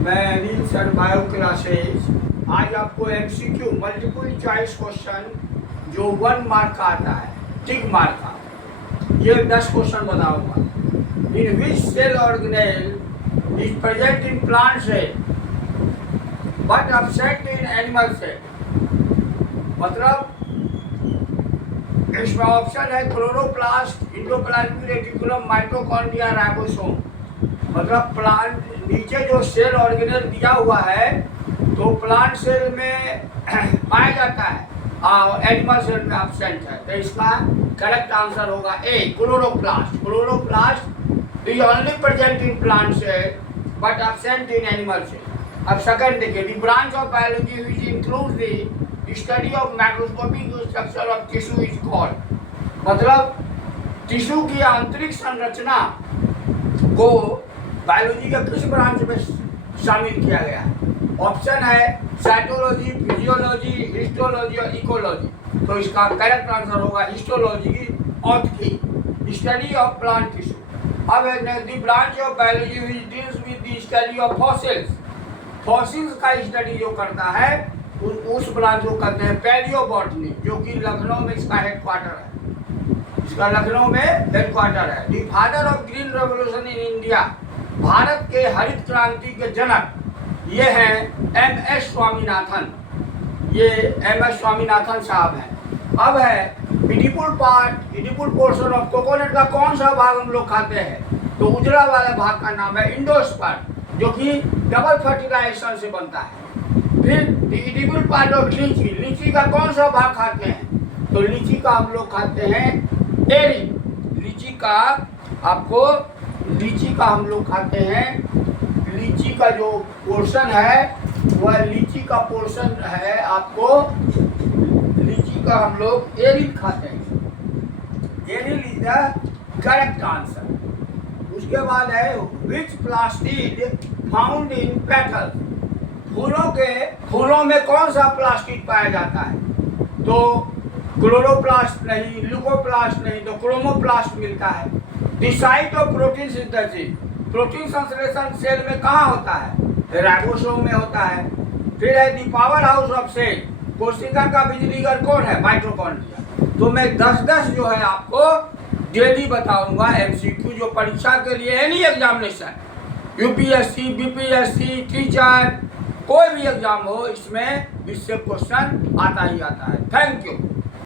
मैं Anil sir bio classes. आज आपको एमसीक्यू मल्टीपल चॉइस क्वेश्चन जो 1 मार्क का आता है, टिक मार्क का, ये 10 क्वेश्चन बताऊंगा। In which cell organelle is present in plant cell but absent in animal cell. मतलब इसमें ऑप्शन है chloroplast, endoplasmic reticulum, mitochondria, ribosome. मतलब प्लांट नीचे जो सेल ऑर्गेनेल दिया हुआ है तो प्लांट सेल में पाया जाता है और एनिमल सेल में एब्सेंट है, तो इसका करेक्ट आंसर होगा A, chloroplast. Chloroplast is only present in plant cell but absent in animal cell. अब सेकंड देखिए, the branch of biology which includes the study of macroscopic structure of tissue is called. मतलब tissue की आंतरिक संरचना को biology के किस branch में शामिल किया गया है? ऑप्शन है साइटोलॉजी, फिजियोलॉजी, हिस्टोलॉजी और इकोलॉजी। तो इसका करेक्ट आंसर होगा हिस्टोलॉजी और की स्टडी ऑफ प्लांट टिश्यू। अब the branch of biology which deals with the study of fossils. Fossils का स्टडी जो करता है उस ब्रांच को कहते हैं पैलियोबॉटनी, जो कि लखनऊ में इसका हेडक्वार्टर है। इसका लखनऊ में हेडक्वार्टर है। The father of green revolution in India, Bharat के हरित क्रांति के जनक ये हैं एम.एस. स्वामीनाथन। ये एम.एस. स्वामीनाथन साहब हैं। अब है edible part, edible portion of coconut का कौन सा भाग हम लोग खाते हैं? तो उजला वाला भाग का नाम है एंडोस्पर्म, जो कि डबल फर्टिलाइजेशन से बनता है। फिर एडिबल पार्ट ऑफ लीची, लीची का कौन सा भाग खाते हैं? तो लीची का हम लोग खाते हैं एरी। लीची का हम लोग खाते हैं, लीची का जो पोर्शन है वह लीची का पोर्शन है आपको, लीची का हम लोग एरी खाते हैं। एरी इज द करेक्ट आंसर। उसके बाद है विच प्लास्टिड फाउंड इन पेटल। फूलों में कौन सा प्लास्टिड पाया जाता है? तो क्लोरोप्लास्ट नहीं, ल्यूकोप्लास्ट नहीं, तो क्रोमोप्लास्ट मिलता है। The site of protein synthesis, protein संश्लेषण सेल में कहाँ होता है? राइबोसोम में होता है। फिर है the power house of cell, कोशिका का बिजली घर कौन है? माइटोकॉन्ड्रिया। तो मैं 10-10 जो है आपको डेली बताऊंगा एमसीक्यू, जो परीक्षा के लिए any examination, UPSC, BPSC, teacher, कोई भी एग्जाम हो, इसमें इससे क्वेश्चन आता ही आता है। Thank you.